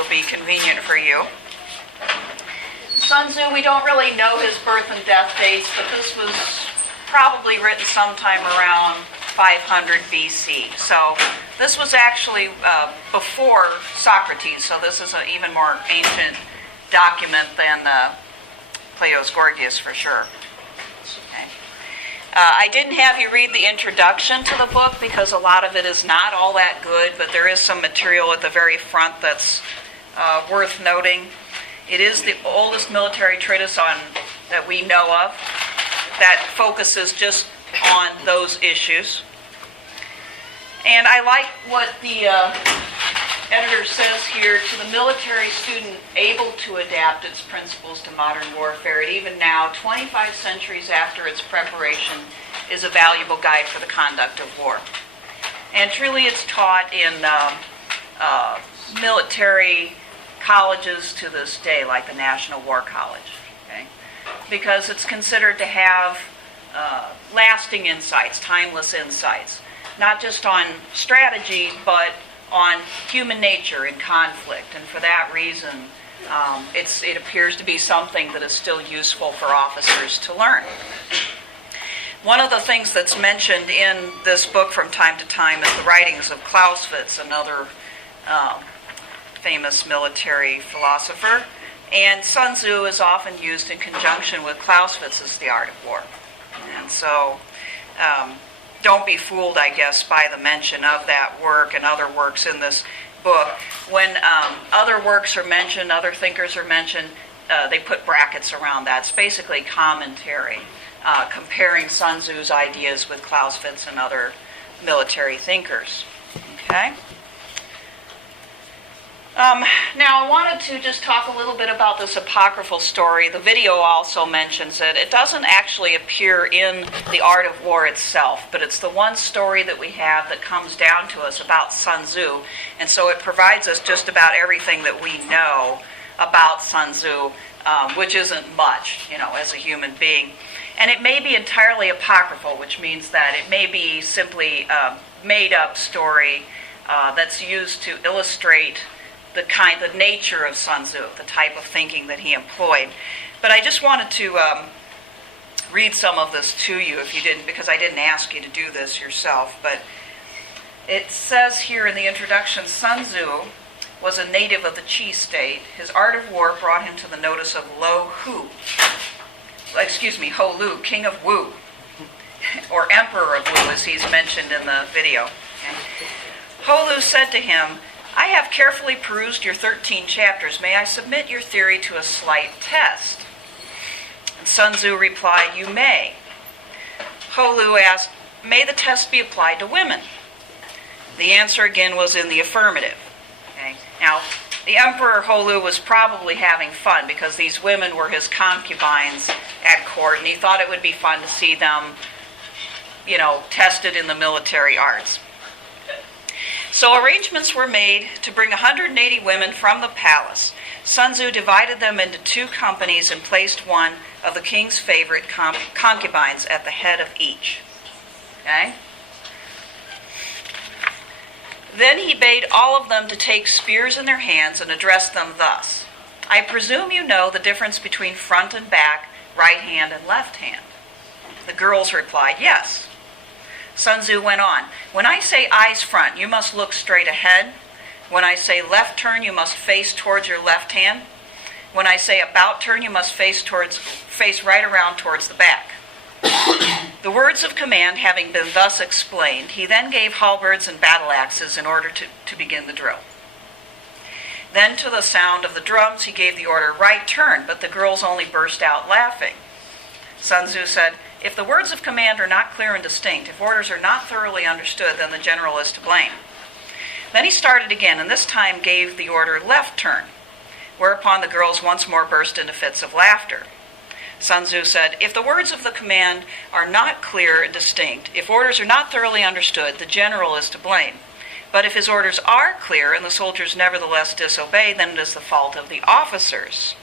will be convenient for you. Sun Tzu, we don't really know his birth and death dates, but this was probably written sometime around 500 BC. So this was actually before Socrates, so this is an even more ancient document than Plato's Gorgias for sure. Okay. I didn't have you read the introduction to the book because a lot of it is not all that good, but there is some material at the very front that's worth noting. It is the oldest military treatise that we know of that focuses just on those issues. And I like what the editor says here: to the military student able to adapt its principles to modern warfare, it even now, 25 centuries after its preparation, is a valuable guide for the conduct of war. And truly it's taught in military colleges to this day, like the National War College, okay? Because it's considered to have lasting insights, timeless insights, not just on strategy, but on human nature and conflict. And for that reason, it appears to be something that is still useful for officers to learn. One of the things that's mentioned in this book from time to time is the writings of Clausewitz, another famous military philosopher. And Sun Tzu is often used in conjunction with Clausewitz's The Art of War. And so don't be fooled, I guess, by the mention of that work and other works in this book. When other works are mentioned, other thinkers are mentioned, they put brackets around that. It's basically commentary, comparing Sun Tzu's ideas with Clausewitz and other military thinkers. Okay? Now, I wanted to just talk a little bit about this apocryphal story. The video also mentions it. It doesn't actually appear in The Art of War itself, but it's the one story that we have that comes down to us about Sun Tzu, and so it provides us just about everything that we know about Sun Tzu, which isn't much, as a human being. And it may be entirely apocryphal, which means that it may be simply a made-up story that's used to illustrate the nature of Sun Tzu, the type of thinking that he employed. But I just wanted to read some of this to you if you didn't, because I didn't ask you to do this yourself. But it says here in the introduction, Sun Tzu was a native of the Qi state. His art of war brought him to the notice of Ho Lu, king of Wu, or emperor of Wu, as he's mentioned in the video. Okay. Ho Lu said to him, "I have carefully perused your 13 chapters. May I submit your theory to a slight test?" And Sun Tzu replied, "You may." Ho Lu asked, "May the test be applied to women?" The answer again was in the affirmative. Okay. Now, the Emperor Ho Lu was probably having fun because these women were his concubines at court, and he thought it would be fun to see them, tested in the military arts. So arrangements were made to bring 180 women from the palace. Sun Tzu divided them into 2 companies and placed one of the king's favorite concubines at the head of each. Okay? Then he bade all of them to take spears in their hands and addressed them thus: "I presume you know the difference between front and back, right hand and left hand." The girls replied, "Yes." Sun Tzu went on, "When I say eyes front, you must look straight ahead. When I say left turn, you must face towards your left hand. When I say about turn, you must face right around towards the back." The words of command having been thus explained, he then gave halberds and battle axes in order to begin the drill. Then to the sound of the drums, he gave the order, "Right turn," but the girls only burst out laughing. Sun Tzu said, "If the words of command are not clear and distinct, if orders are not thoroughly understood, then the general is to blame." Then he started again, and this time gave the order, "Left turn," whereupon the girls once more burst into fits of laughter. Sun Tzu said, "If the words of the command are not clear and distinct, if orders are not thoroughly understood, the general is to blame. But if his orders are clear and the soldiers nevertheless disobey, then it is the fault of the officers."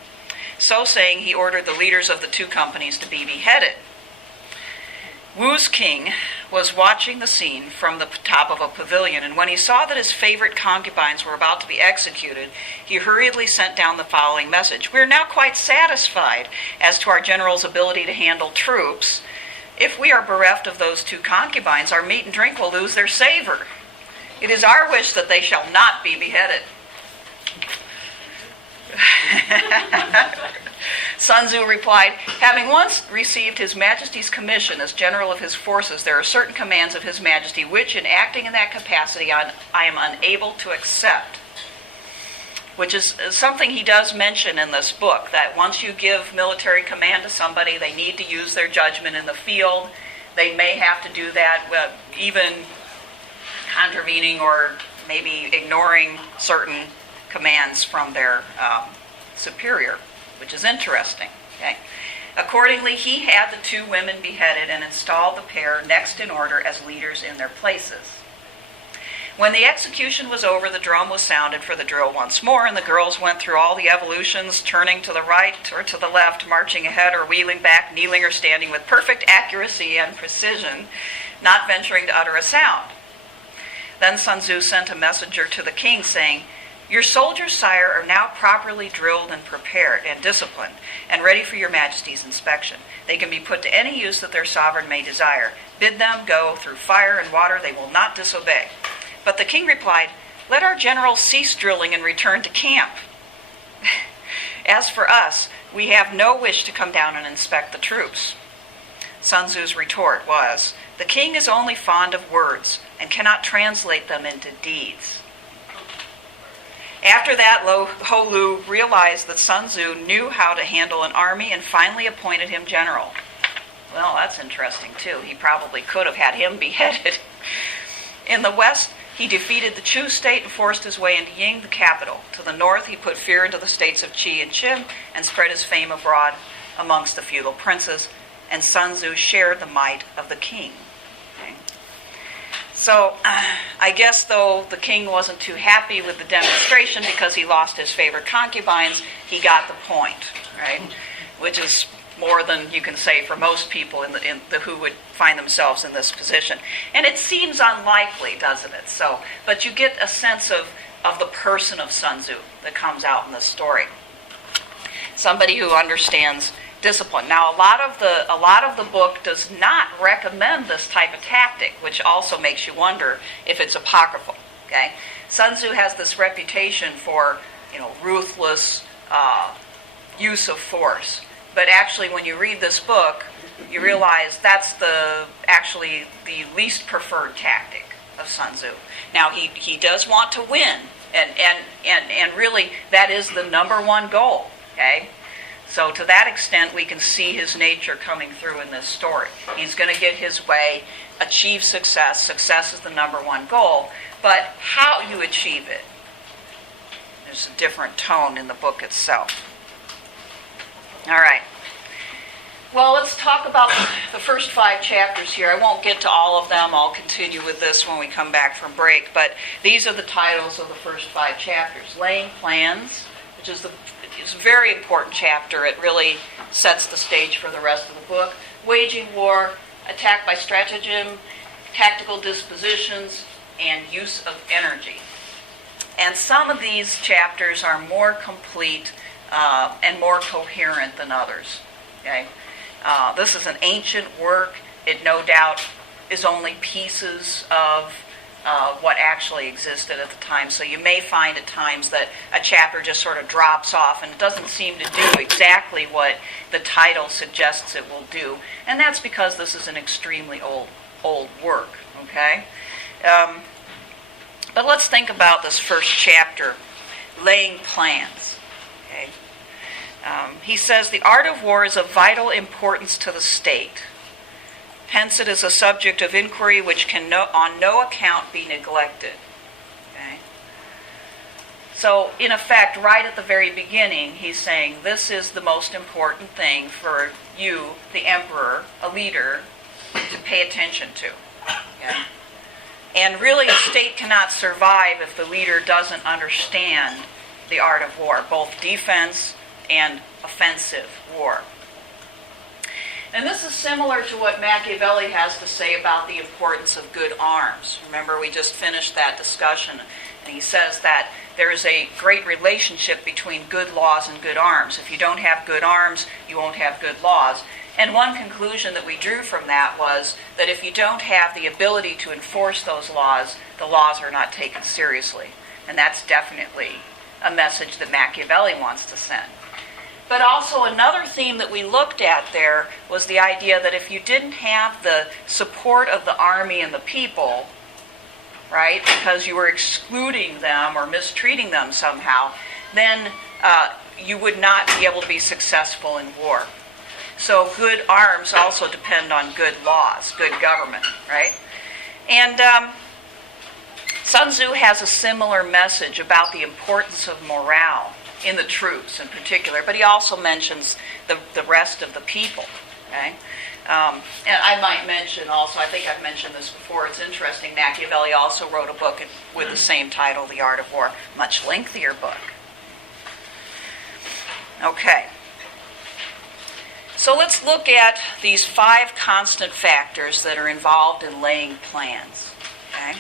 So saying, he ordered the leaders of the 2 companies to be beheaded. Wu's king was watching the scene from the top of a pavilion, and when he saw that his favorite concubines were about to be executed, he hurriedly sent down the following message. We are now quite satisfied as to our general's ability to handle troops. If we are bereft of those 2 concubines, our meat and drink will lose their savor. It is our wish that they shall not be beheaded. Sun Tzu replied, having once received His Majesty's commission as general of his forces, there are certain commands of His Majesty which, in acting in that capacity, I am unable to accept. Which is something he does mention in this book, that once you give military command to somebody, they need to use their judgment in the field. They may have to do that, even contravening or maybe ignoring certain commands from their superior, which is interesting. Okay? Accordingly, he had the 2 women beheaded and installed the pair next in order as leaders in their places. When the execution was over, the drum was sounded for the drill once more, and the girls went through all the evolutions, turning to the right or to the left, marching ahead or wheeling back, kneeling or standing with perfect accuracy and precision, not venturing to utter a sound. Then Sun Tzu sent a messenger to the king, saying, your soldiers, sire, are now properly drilled and prepared and disciplined and ready for your Majesty's inspection. They can be put to any use that their sovereign may desire. Bid them go through fire and water, they will not disobey. But the king replied, let our general cease drilling and return to camp. As for us, we have no wish to come down and inspect the troops. Sun Tzu's retort was, the king is only fond of words and cannot translate them into deeds. After that, Ho Lu realized that Sun Tzu knew how to handle an army and finally appointed him general. Well, that's interesting, too. He probably could have had him beheaded. In the west, he defeated the Chu state and forced his way into Ying, the capital. To the north, he put fear into the states of Qi and Qin and spread his fame abroad amongst the feudal princes. And Sun Tzu shared the might of the king. Okay. So, I guess, though, the king wasn't too happy with the demonstration because he lost his favorite concubines, he got the point, right? Which is more than you can say for most people who would find themselves in this position. And it seems unlikely, doesn't it? So, but you get a sense of the person of Sun Tzu that comes out in this story. Somebody who understands discipline. Now, a lot of the book does not recommend this type of tactic, which also makes you wonder if it's apocryphal. Okay, Sun Tzu has this reputation for, ruthless use of force. But actually, when you read this book, you realize that's actually the least preferred tactic of Sun Tzu. Now, he does want to win, and really that is the number one goal. Okay. So to that extent, we can see his nature coming through in this story. He's going to get his way, achieve success. Success is the number one goal. But how you achieve it, there's a different tone in the book itself. All right. Well, let's talk about the first 5 chapters here. I won't get to all of them. I'll continue with this when we come back from break. But these are the titles of the first 5 chapters. Laying Plans, which is it's a very important chapter. It really sets the stage for the rest of the book. Waging War, Attack by Stratagem, Tactical Dispositions, and Use of Energy. And some of these chapters are more complete and more coherent than others. Okay? This is an ancient work. It no doubt is only pieces of what actually existed at the time. So you may find at times that a chapter just sort of drops off and it doesn't seem to do exactly what the title suggests it will do. And that's because this is an extremely old work. Okay? But let's think about this first chapter, Laying Plans. Okay? He says, the art of war is of vital importance to the state. Hence, it is a subject of inquiry which can on no account be neglected. Okay? So, in effect, right at the very beginning, he's saying this is the most important thing for you, the emperor, a leader, to pay attention to. Okay? And really, a state cannot survive if the leader doesn't understand the art of war, both defense and offensive war. And this is similar to what Machiavelli has to say about the importance of good arms. Remember, we just finished that discussion, and he says that there is a great relationship between good laws and good arms. If you don't have good arms, you won't have good laws. And one conclusion that we drew from that was that if you don't have the ability to enforce those laws, the laws are not taken seriously. And that's definitely a message that Machiavelli wants to send. But also another theme that we looked at there was the idea that if you didn't have the support of the army and the people, right, because you were excluding them or mistreating them somehow, then you would not be able to be successful in war. So good arms also depend on good laws, good government, right? And Sun Tzu has a similar message about the importance of morale in the troops in particular, but he also mentions the rest of the people, okay? And I might mention also, I think I've mentioned this before, it's interesting, Machiavelli also wrote a book with the same title, The Art of War, much lengthier book. Okay. So let's look at these 5 constant factors that are involved in laying plans. Okay?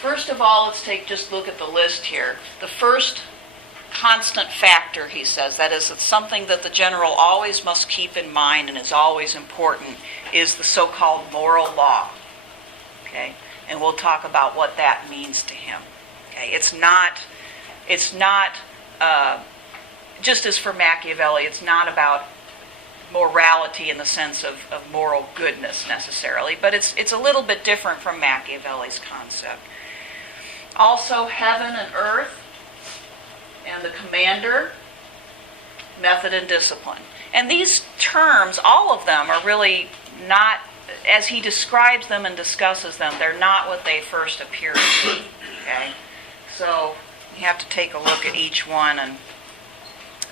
First of all, let's just look at the list here. The first constant factor, he says, that is, it's something that the general always must keep in mind and is always important, is the so-called moral law. Okay? And we'll talk about what that means to him. Okay? It's not just as for Machiavelli, it's not about morality in the sense of moral goodness necessarily, but it's a little bit different from Machiavelli's concept. Also, heaven and earth, and the commander, method and discipline. And these terms, all of them, are really not, as he describes them and discusses them, they're not what they first appear to be. Okay? So you have to take a look at each one and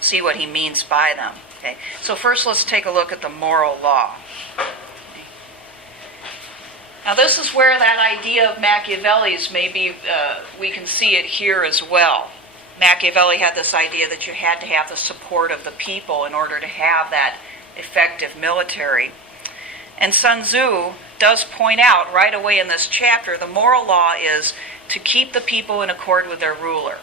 see what he means by them. Okay? So first let's take a look at the moral law. Okay. Now this is where that idea of Machiavelli's, maybe we can see it here as well. Machiavelli had this idea that you had to have the support of the people in order to have that effective military. And Sun Tzu does point out right away in this chapter, the moral law is to keep the people in accord with their ruler,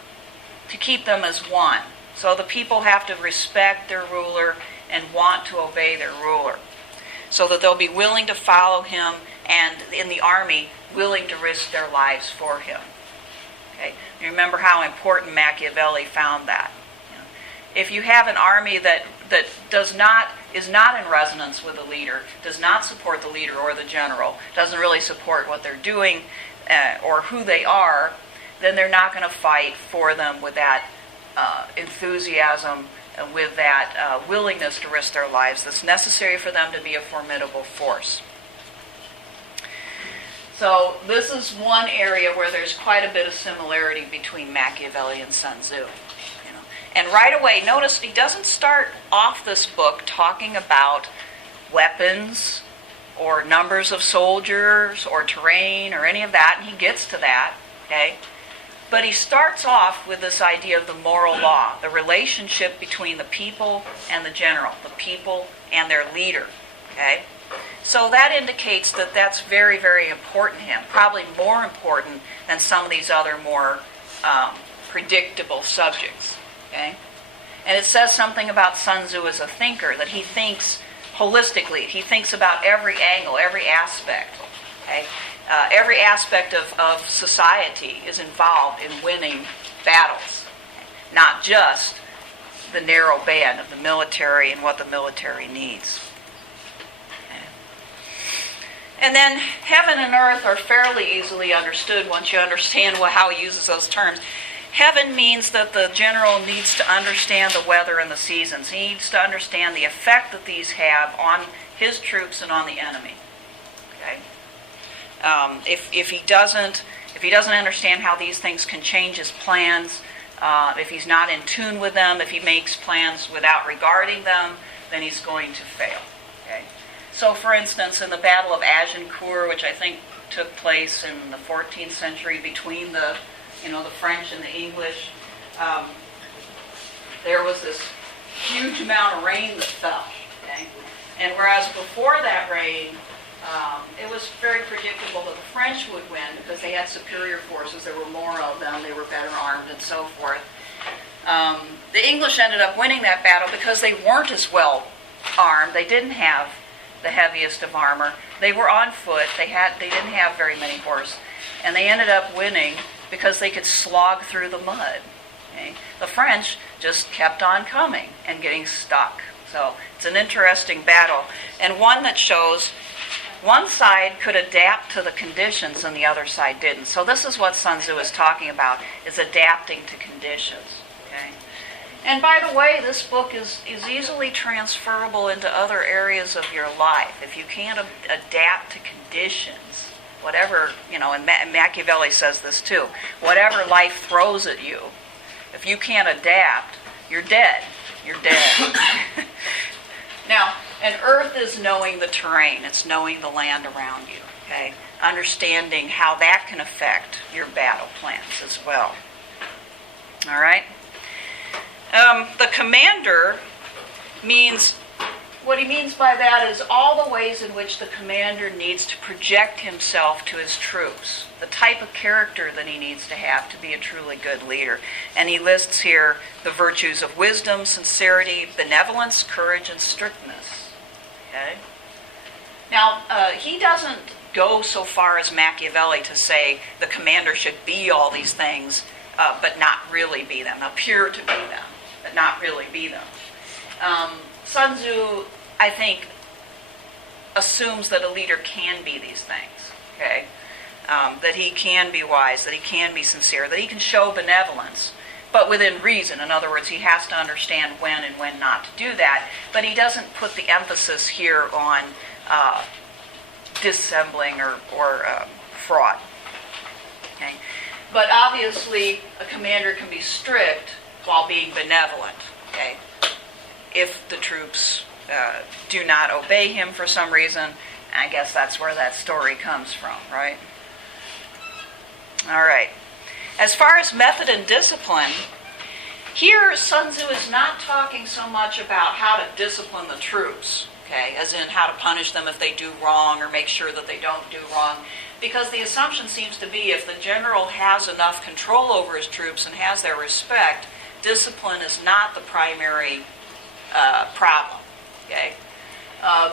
to keep them as one. So the people have to respect their ruler and want to obey their ruler, so that they'll be willing to follow him, and in the army, willing to risk their lives for him. Okay? You remember how important Machiavelli found that. You know, if you have an army that is not in resonance with the leader, does not support the leader or the general, doesn't really support what they're doing or who they are, then they're not going to fight for them with that enthusiasm and with that willingness to risk their lives that's necessary for them to be a formidable force. So this is one area where there's quite a bit of similarity between Machiavelli and Sun Tzu. You know. And right away, notice he doesn't start off this book talking about weapons or numbers of soldiers or terrain or any of that, and he gets to that, okay? But he starts off with this idea of the moral law, the relationship between the people and the general, the people and their leader, okay? So that indicates that that's very, very important to him, probably more important than some of these other more predictable subjects, okay? And it says something about Sun Tzu as a thinker, that he thinks holistically. He thinks about every angle, every aspect, okay? Every aspect of society is involved in winning battles, not just the narrow band of the military and what the military needs. Okay. And then heaven and earth are fairly easily understood once you understand how he uses those terms. Heaven means that the general needs to understand the weather and the seasons. He needs to understand the effect that these have on his troops and on the enemy. Okay? If he doesn't understand how these things can change his plans, if he's not in tune with them, if he makes plans without regarding them, then he's going to fail. Okay? So, for instance, in the Battle of Agincourt, which I think took place in the 14th century between the French and the English, there was this huge amount of rain that fell. Okay? Okay? And whereas before that reign, it was very predictable that the French would win because they had superior forces. There were more of them. They were better armed and so forth. The English ended up winning that battle because they weren't as well armed. They didn't have the heaviest of armor. They were on foot. They didn't have very many horse. And they ended up winning because they could slog through the mud. Okay? The French just kept on coming and getting stuck. So it's an interesting battle, and one that shows one side could adapt to the conditions and the other side didn't. So this is what Sun Tzu is talking about, is adapting to conditions. Okay? And by the way, this book is easily transferable into other areas of your life. If you can't adapt to conditions, whatever, and Machiavelli says this too, whatever life throws at you, if you can't adapt, you're dead. You're dead. Now, an earth is knowing the terrain. It's knowing the land around you. Okay? Understanding how that can affect your battle plans as well. All right? The commander means, what he means by that is all the ways in which the commander needs to project himself to his troops, the type of character that he needs to have to be a truly good leader. And he lists here the virtues of wisdom, sincerity, benevolence, courage, and strictness. Okay? Now, he doesn't go so far as Machiavelli to say the commander should be all these things, but not really be them, appear to be them, but not really be them. Sun Tzu, I think, assumes that a leader can be these things, okay? That he can be wise, that he can be sincere, that he can show benevolence, but within reason. In other words, he has to understand when and when not to do that, but he doesn't put the emphasis here on dissembling or fraud. Okay? But obviously, a commander can be strict while being benevolent, okay? If the troops do not obey him for some reason, I guess that's where that story comes from, right? All right. As far as method and discipline, here Sun Tzu is not talking so much about how to discipline the troops, okay, as in how to punish them if they do wrong or make sure that they don't do wrong, because the assumption seems to be if the general has enough control over his troops and has their respect, discipline is not the primary problem, okay?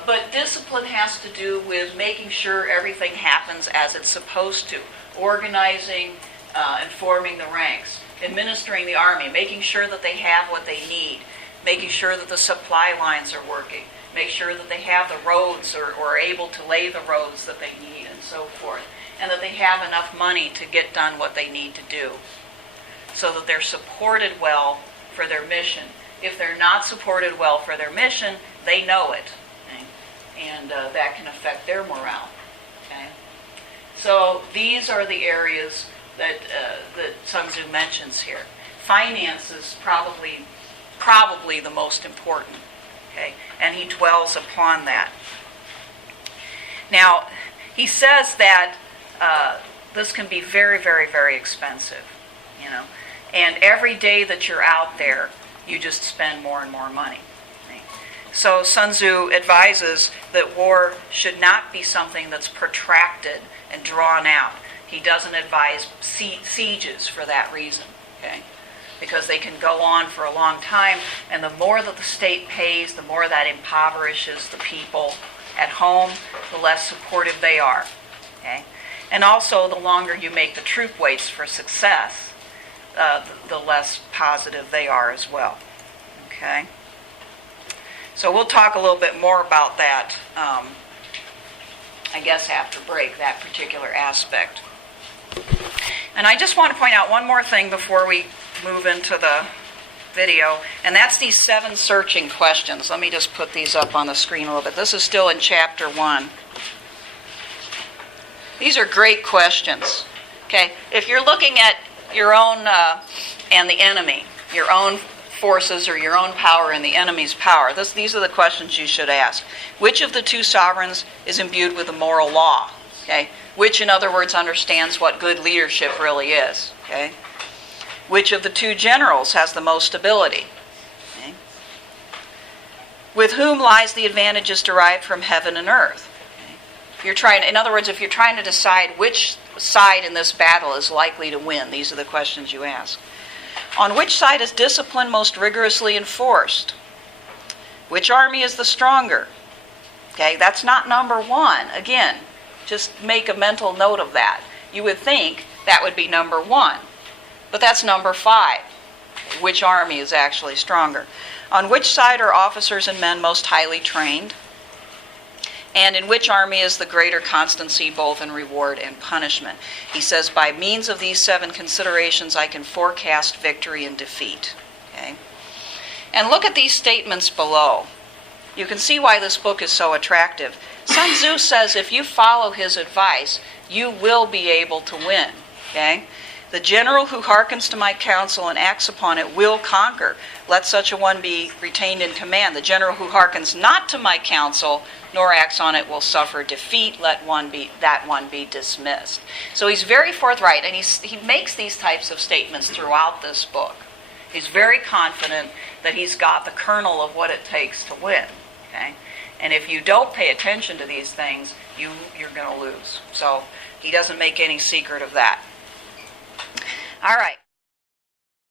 But discipline has to do with making sure everything happens as it's supposed to, organizing and forming the ranks, administering the army, making sure that they have what they need, making sure that the supply lines are working, make sure that they have the roads or are able to lay the roads that they need and so forth, and that they have enough money to get done what they need to do, so that they're supported well for their mission. If they're not supported well for their mission, they know it, okay? And that can affect their morale. Okay? So these are the areas that Sun Tzu mentions here. Finance is probably the most important, okay? And he dwells upon that. Now, he says that this can be very, very, very expensive, and every day that you're out there, you just spend more and more money. Right? So Sun Tzu advises that war should not be something that's protracted and drawn out. He doesn't advise sieges for that reason, okay? Because they can go on for a long time, and the more that the state pays, the more that impoverishes the people at home, the less supportive they are, okay? And also, the longer you make the troop waits for success, the less positive they are as well. Okay? So we'll talk a little bit more about that, I guess, after break, that particular aspect. And I just want to point out one more thing before we move into the video, and that's these 7 searching questions. Let me just put these up on the screen a little bit. This is still in Chapter 1. These are great questions. Okay? If you're looking at your own and the enemy, your own forces or your own power and the enemy's power, these are the questions you should ask. Which of the 2 sovereigns is imbued with a moral law? Okay? Which, in other words, understands what good leadership really is? Okay? Which of the 2 generals has the most ability? Okay? with whom lies the advantages derived from heaven and earth. If you're trying, in other words, if you're trying to decide which side in this battle is likely to win, these are the questions you ask. On which side is discipline most rigorously enforced? Which army is the stronger? Okay, that's not number one. Again, just make a mental note of that. You would think that would be number one, but that's number 5. Which army is actually stronger? On which side are officers and men most highly trained? And in which army is the greater constancy both in reward and punishment? He says, by means of these 7 considerations, I can forecast victory and defeat. Okay? And look at these statements below. You can see why this book is so attractive. Sun Tzu says if you follow his advice, you will be able to win. Okay? The general who hearkens to my counsel and acts upon it will conquer. Let such a one be retained in command. The general who hearkens not to my counsel nor acts on it will suffer defeat. Let that one be dismissed. So he's very forthright, and he makes these types of statements throughout this book. He's very confident that he's got the kernel of what it takes to win. Okay? And if you don't pay attention to these things, you're going to lose. So he doesn't make any secret of that. All right.